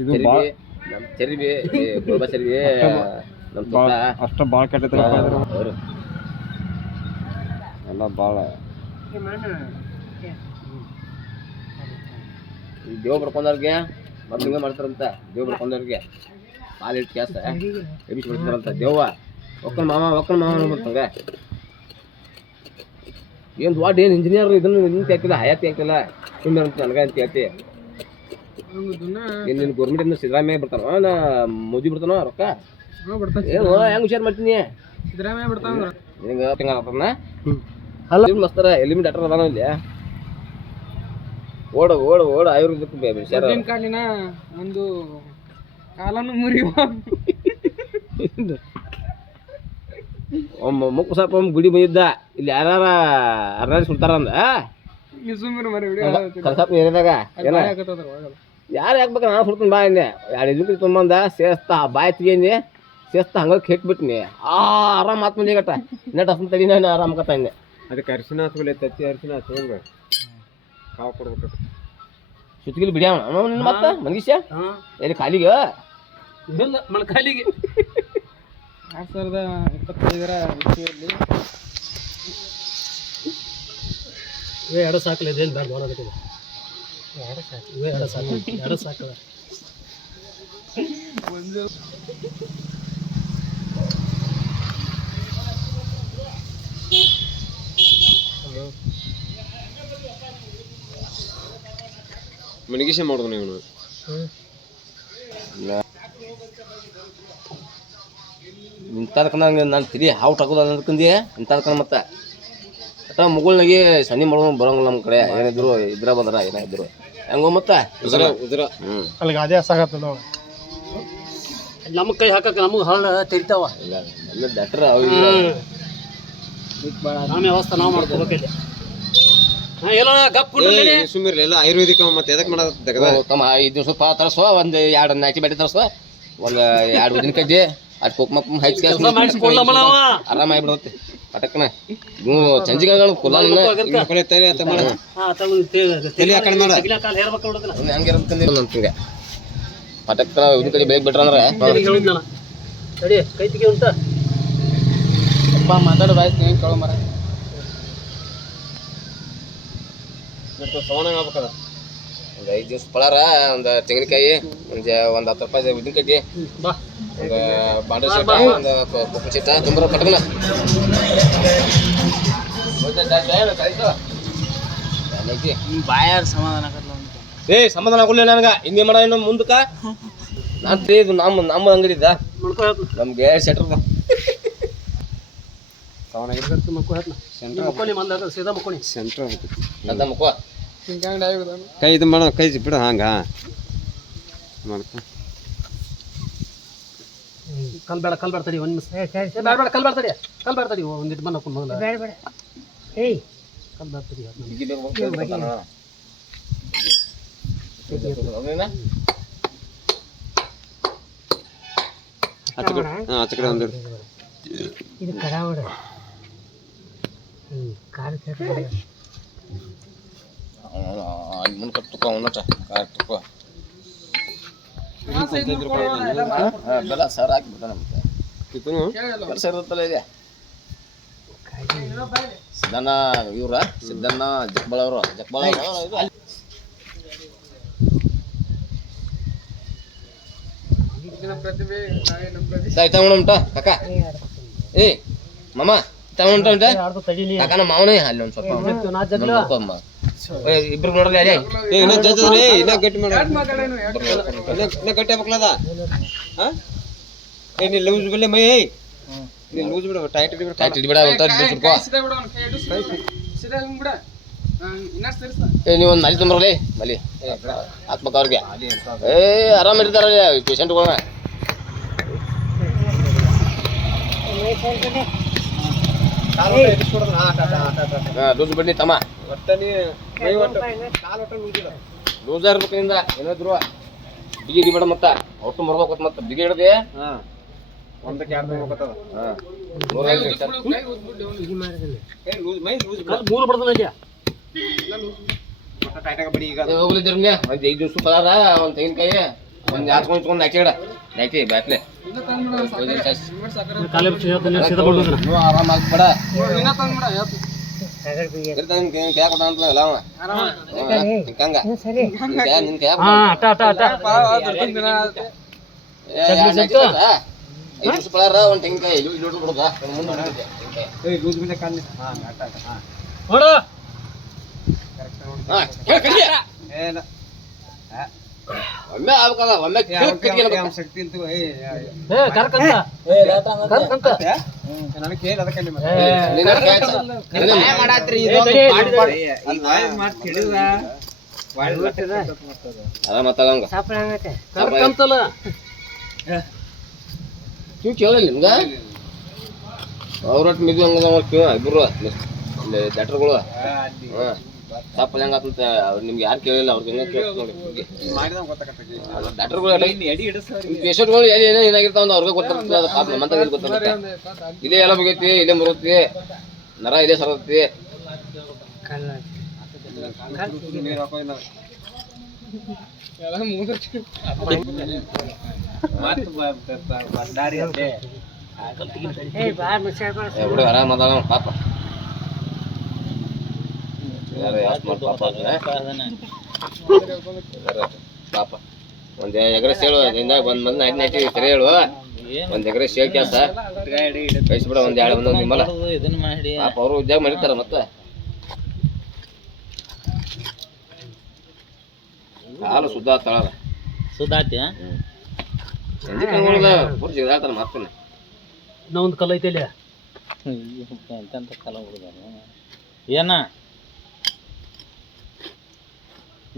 ಇದು ಭಾಳ ನಮ್ಮ ಚರಿಬಿ ಗೋಬಾ ಚರಿಬಿ ನಮ್ಮ ತೋಟ ಅಷ್ಟು ಭಾಳ ಕೆಟ್ಟೈತಲ್ಲ ಅವರು ಎಲ್ಲ ಭಾಳ ಈ ದೇವ್ ಬರ್ಕೊಂಡವ್ರಿಗೆ ಮೊದ್ಲು ಹಿಂಗೆ ಮಾಡ್ತಾರಂತ ದೇವ್ ಬರ್ಕೊಂಡವ್ರಿಗೆ ಪಾಲಿಟ್ಟು ಕ್ಯಾಸ ಎಬಿಸಿ ಬಿಡ್ತಾರಂತ ದೇವ್ವ ಒಕ್ಕನ ಮಾವ ಬರ್ತಂಗ ಏನು ದೊಡ್ಡ ಏನು ಇಂಜಿನಿಯರ್ ಇದನ್ನು ಹಾಕಿಲ್ಲ ಹಯಾತಿ ಹಾಕಿಲ್ಲ ಸುಮ್ಮನೆ ಅಂತ ನನಗೆ ಅಂತ ಹೇಳ್ತಿ ನಿನ್ನ ಗೌರ್ಮೆಂಟ್ ಸಿದ್ದರಾಮಯ್ಯ ಬರ್ತಾನ ನಾ ಮೋದಿ ಬರ್ತಾನ ರೊಕ್ಕ ಏನು ಹೆಂಗೆ ಹುಷಾರು ಮಾಡ್ತೀನಿ ಸಿದ್ದರಾಮಯ್ಯ ಬಿಡ್ತಾನ ನಿಂಗೆ ತಿಂಗಳ ಅಲ್ಲ ಮಸ್ತಾರ ಎಲಿಮಿಟ್ ಡಾಕ್ಟರ್ ಅದಾನ ಇಲ್ಲಿ ಓಡ ಆಯುರ್ವೇದಕ್ಕೆ ಕಾಲಿನ ಒಂದು ಕಾಲನ್ನು ಮುರಿಯುವ ಮುಕ್ಕು ಸ್ವಲ್ಪ ಗುಡಿ ಬಂದಿದ್ದ ಇಲ್ಲಿ ಯಾರ ಅರ್ನಾಡಿ ಸುಡ್ತಾರ ಅಂದ ಕಲ್ಸಾಪ್ ಏರಿಯಾದಾಗ ಏನ ಯಾರು ಹಾಕ್ಬೇಕು ನಾನು ಸುಡ್ತೀನಿ ಬಾ ಇನ್ನೆ 2 ಎಜುಕಿ ತೊಂಬಂದ ಸೇಸ್ತಾ ಬಾಯ್ ತೆಗೀನಿ ಸೇಸ್ತಾ ಹಂಗ ಕೆಟ್ಬಿಟ್ನಿ ಆರಾಮ್ ಮಾತು ಮಂದಿ ಗಟ್ಟ ನೆಟ್ ಹಸ್ನ ತಡಿ ನಾನು ಆರಾಮ್ ಕತ್ತ ಇನ್ನೆ ಅದಕ್ಕೆ ಅರಿಶಿನ ಹಚ್ಕೊಳ್ಳಿ ತತ್ತಿ ಅರಿಶಿನ ಹಚ್ಕೊಂಡ್ರೆ ಕಾವು ಕೊಡ್ಬೇಕು ಸುತ್ತಿಗಿಲಿ ಬಿಡ್ಯಾವ ನಿನ್ನ ಮತ್ತೆ ಮನಗಿಸ್ಯ ಎಲ್ಲಿ ಕಾಲಿಗೆ ಇಲ್ಲ ಮೊಳಕಾಲಿಗೆ 2025ರ ವಿಷಯದಲ್ಲಿ ಇವೇ ಎರಡು ಸಾಕಲಿ ಇದೇನು ಬೇಡ ಮಾಡೋದಕ್ಕೆ ಎರಡು ಸಾಕದ ಒಂದು ಮನಿಗಿಷ ಮಾಡೋದು ನೀವು ಇಂಥದಕ್ಕೆ ನಂಗೆ ನಾನು ತಿರಿ ಔಟ್ ಹಾಕೋದು ಅನ್ನೋದಕ್ಕಂದು ಇಂಥದಕ್ಕೆ ಮತ್ತೆ ಅಟ ಮುಗುಳ್ನಾಗೆ ಸನಿ ಮಾಡೋದು ಬರೋಂಗಿಲ್ಲ ನಮ್ಮ ಕಡೆ ಏನಿದ್ರು ಇದ್ರ ಬಂದ್ರ ಏನಾದ್ರು ಹೆಂಗೋ ಮತ್ತೆ ಅಲ್ಲಿಗೆ ಅದೇ ಸಾಕತ್ತ ನಾವು ನಮ್ಮ ಕೈ ಹಾಕಕ್ಕೆ ನಮಗೆ ಹಳ್ಳ ತೆರಿತಾವ ಇಲ್ಲ ಎಲ್ಲ ಡಾಕ್ಟರ್ ನಮ್ಮ ವ್ಯವಸ್ಥೆ ನಾವು ಮಾಡ್ಕೋಬೇಕಿಲ್ಲ ಸುಮ್ಮಿರ್ಲಿ ಎಲ್ಲ ಆಯುರ್ವೇದಿಕ ಮತ್ತೆ ಎದಕ್ಕೆ ಮಾಡೋದು ತಮ್ಮ 5 ದಿವಸ ತರಿಸುವ ಒಂದು 2 ನಾಟಿ ಬಟ್ಟೆ ತರಿಸುವ ಒಂದು 2 ಉದಿನ ಕಡ್ಡಿ ಅದು ಕುಕ್ಮ ಹಚ್ಚಿ ಆರಾಮಾಗಿಬಿಡುತ್ತೆ ಪಟಕ್ನ ಸಂಜಿಗೆ ಹಂಗಿರಂತಂಗೆ ಪಟಕ್ನ ಉದಿನ ಕಡ್ಡಿ ಬೆಳಗ್ಗೆ ಬಿಟ್ರ ಅಂದ್ರೆ ಕೈ ತೆಗಿ ಉಂಟ ಮಾತಾಡೋ ಬಾಯ್ತು ನೀವು ಕೇಳೋ ಮರ ಸವನಾಗ ಆಗ್ಬೇಕದ ಒಂದು 5 ದಿವಸ ಪಳಾರ ಒಂದು ತೆಂಗಿನಕಾಯಿ ಒಂದು 10 ರೂಪಾಯಿ ಉದಿನ ಕಡ್ಡಿ ಒಂದು ಬಾಂಡ್ರ ಶೀಟ ಒಂದು ಕೊಬ್ಬರಿ ಶೀಟ ತುಂಬ ಪಟಕನ ಬಾಯಾರ ಸಮಾಧಾನ ಸಮಾಧಾನ ಆಗೋಲ್ಲ ನನಗೆ ಹಿಂಗೆ ಮಾಡ ಇನ್ನು ಮುಂದಕ್ಕೆ ನಾನು ಇದು ನಮ್ಮ ಅಂಗಡಿ ಇದ್ದ ನಮ್ಗೆ ಶೆಟ್ರ್ ಕೈ ಇದು ಮಾಡೋ ಕೈ ಬಿಡ ಹಂಗ ಮಾಡ್ತಾ ಕಲ್ಬೇಡ ತಡಿ ಒಂದು ಬೇಡ ಕಲ್ಬೇಡ ತಡಿ ಒಂದಿಟ್ಟು ಬಂದು ಹಾಕೊಂಡು ಮಗಲ ಬೇಡ ಏಯ್ ಕಲ್ಬೇಡ ತಡಿ ಆಚ ಕಡೆ ಒಂದು ಇದು ಕಡಾವಡ ಖಾರ ಮುಂದೆ ಕಟ್ಟುಕೋ ಅವನಟ ಕಾರ್ ತುಕೋ ಬೆಲ್ಲ ಸರ್ ಹಾಕಿಬಿಟ್ಟ ನಮ್ಗೆ ಸರ್ ಇರುತ್ತಲ್ಲ ಇದೆ ಸಿದ್ದಣ್ಣ ಇವ್ರ ಸಿದ್ದಣ್ಣ ಜಕ್ಬಾಳ ಅವರು ತಗೊಂಡ ಕಾಕ ಏ ಮಾಮ ತಗೊಂಡ ಕಾಕನ ಮಾವನೇ ಅಲ್ಲಿ ಒಂದು ಸ್ವಲ್ಪ ಇಬ್ರು ನೋಡಲ್ಲ ಇನ್ನ ಗಟ್ಟಿ ಮಾಡ ಗಟ್ಟಿ ಹಾಕ್ಲದ ನೀ ಲೂಸ್ ಬಿಡ್ಲೆ ಮೈ ನೀ ಲೂಸ್ ಬಿಡ ಟೈಟ್ ಹಿಡಿಬೇಡ ನೀವು ಒಂದು ಮಲಿ ತುಂಬ್ರಲ್ಲ ಮಲಿ ಹಾಕ್ಬೇಕು ಅವ್ರಿಗೆ ಆರಾಮ ಇರ್ತಾರಲ್ಲ ಪೇಷಂಟ್ಗಳನ್ನ ಲೂಸ್ ಬಿಡ್ನಿ ತಮ್ಮ ಲೂಸ್ ಇರ್ಬೇಕಿಂದ ಏನಾದ್ರು ಬಿಗಿ ಹಿಡಿಬೇಡ ಮತ್ತ ಒಟ್ಟು ಮರ್ಬೇಕು ಮತ್ತೆ ಬಿಗಿ ಹಿಡ್ದೆ ಒಂದಕ್ಕೆ 2 ಹೋಗತ್ತದ ಮೂರು ಬರ್ತದೆ ಹೋಗ್ಲಿದ್ರಿ ಒಂದು 5 ದಿವಸ ಪದಾರ ಒಂದು ತೆಂಗಿನಕಾಯಿ ಒಂದು ಹಾಕ್ಕೊಂಡು ನಾಕಿ ಗಿಡ ನಾಕಿ ಬ್ಯಾಟ್ಲೆ ಕಾಲೇ ಬಿಟ್ಟು ಸೀದಾ ಕೊಡೋದ್ರ ನೀವು ಆರಾಮ ಆಗ್ಬೇಡ ಕೈ ಕೊಟ್ಟ ಅಂತಲ್ಲ ಅವ ಹಿಂಗಂಗ ನಿನ್ ಕೈ ಹಾ ಅಟ ಅಟ ಅಟ 5 ವರ್ಷ ಪಳಾರ ಒಂದು ತೆಂಗಿನಕಾಯಿ ಇಲ್ಲಿ ಬಿಡುದ ಮುಂದೆ ಲೂಸ್ ಬಿದ್ದ ಕಾಲ ನೋಡು ಒಮ್ಮೆ ಆಗ್ಬೇಕಲ್ಲ ಒಮ್ಮೆ ಶಕ್ತಿ ಅಂತ ಕರ್ಕಂತ ನನಗೆ ಕೇಳಿ ಅದಕ್ಕೆ ಆರಾಮತ್ತಂಗ ಕರ್ಕಂತಲ್ಲ ನೀವು ಕೇಳಿಲ್ಲ ನಿಮ್ಗ ಅವ್ರೊಟ್ಟು ಮಿದು ಹಂಗ ಇಬ್ರು ಡಾಕ್ಟರ್ಗಳು ತಪ್ಪಲ್ಲ ಹೆಂಗಾತಂತ ನಿಮ್ಗೆ ಯಾರು ಕೇಳಿಲ್ಲ ಅವ್ರಿಗೆ ಹೆಂಗ ಕೇಳ್ತ ನೋಡಿ ಡಾಕ್ಟರ್ಗಳು ಪೇಷಂಟ್ಗಳು ಎಲ್ಲಿ ಏನಾಗಿರ್ತಾವ ಅವ್ರಿಗೆ ಗೊತ್ತಿರ್ತದೆ ಪಾಪ ನಮ್ಮಂತ ಗೊತ್ತಿರುತ್ತೆ ಇಲ್ಲೇ ಎಲ್ಲ ಮುಗೈತಿ ಇಲ್ಲೇ ಮುರುತ್ತಿ ನರ ಇಲ್ಲೇ ಸರತಿ ಆರಾಮ ಪಾಪ ಪಾಪ ಒಂದ್ ಎಕರೆ ಸೇಳು ಒಂದ್ ಮಂದಿ ನಾಟಿ ಕರೆ ಹೇಳು ಒಂದ್ ಎಕರೆ ಸೇಳ್ ಕ್ಯಾಸ ಕಳಿಸ್ಬಿಡ ಒಂದ್ ಎರಡು ಒಂದೊಂದು ನಿಮ್ಮಲ್ಲ ಪಾಪ ಅವರು ಉದ್ಯೋಗ ಮಾಡಿರ್ತಾರ ಮತ್ತೆ ಹಾಲು ಸುದ್ದ ತಳದ ಸುದ್ದಾತಿ ಜಿಗಾಡ್ತಾರ ಮತ್ತೆ ಇನ್ನೂ ಒಂದು ಕಲ್ಲು ಐತೆ ಇಲ್ಲಿ ಎಂತೆಂತ ಕಾಲ ಹುಡುಗರು ಏನ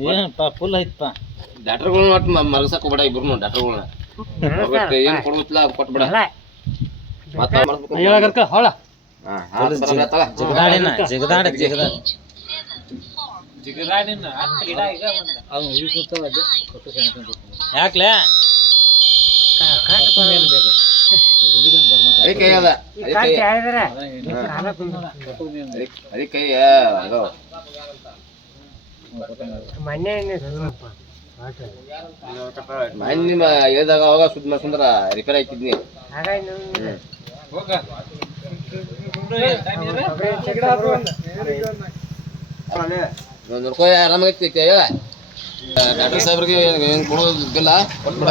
ಏನಪ್ಪ ಫುಲ್ ಐತಪ್ಪ ಡಾಕ್ಟರ್ಗಳನ್ನ ಒಟ್ಟು ಮರಸಕ್ ಹೋಗ್ಬೇಡ ಇಬ್ರು ಡಾಕ್ಟರ್ಗಳನ್ನ ಏನ್ ಕೊಡುತ್ತಿಲ್ಲ ಕೊಟ್ಬಿಡ ಮತ್ತೆ ಹೇಳಕರ್ಕ ಹೊಳ ಜಿಗದಾಡಿನ ಜಿಗದಾಡ ಜಿಗದಾಡ ಯಾಕ್ಲೆ ಅದಕ್ಕೆ ಅದ ಅದಕ್ಕೆ ಅದು ಮೊನ್ನೆ ಹೇಳಿದಾಗ ಅವಾಗ ಸುದ್ದ ಸುಂದರ ರಿಪೇರ್ ಹಾಕಿದ್ನಿ ನೋಡ್ಕೋ ಆರಾಮಾಗೈತಿ ಹೇಳ ಡಾಕ್ಟರ್ ಸಾಹೇಬ್ರಿಗೆ ಏನು ಕೊಡೋದಿಲ್ಲ ಕೊಟ್ಬಿಡ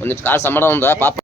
ಒಂದಿಟ್ಟು ಕಾಲು ಸಂಬಳ ಒಂದು ಪಾಪ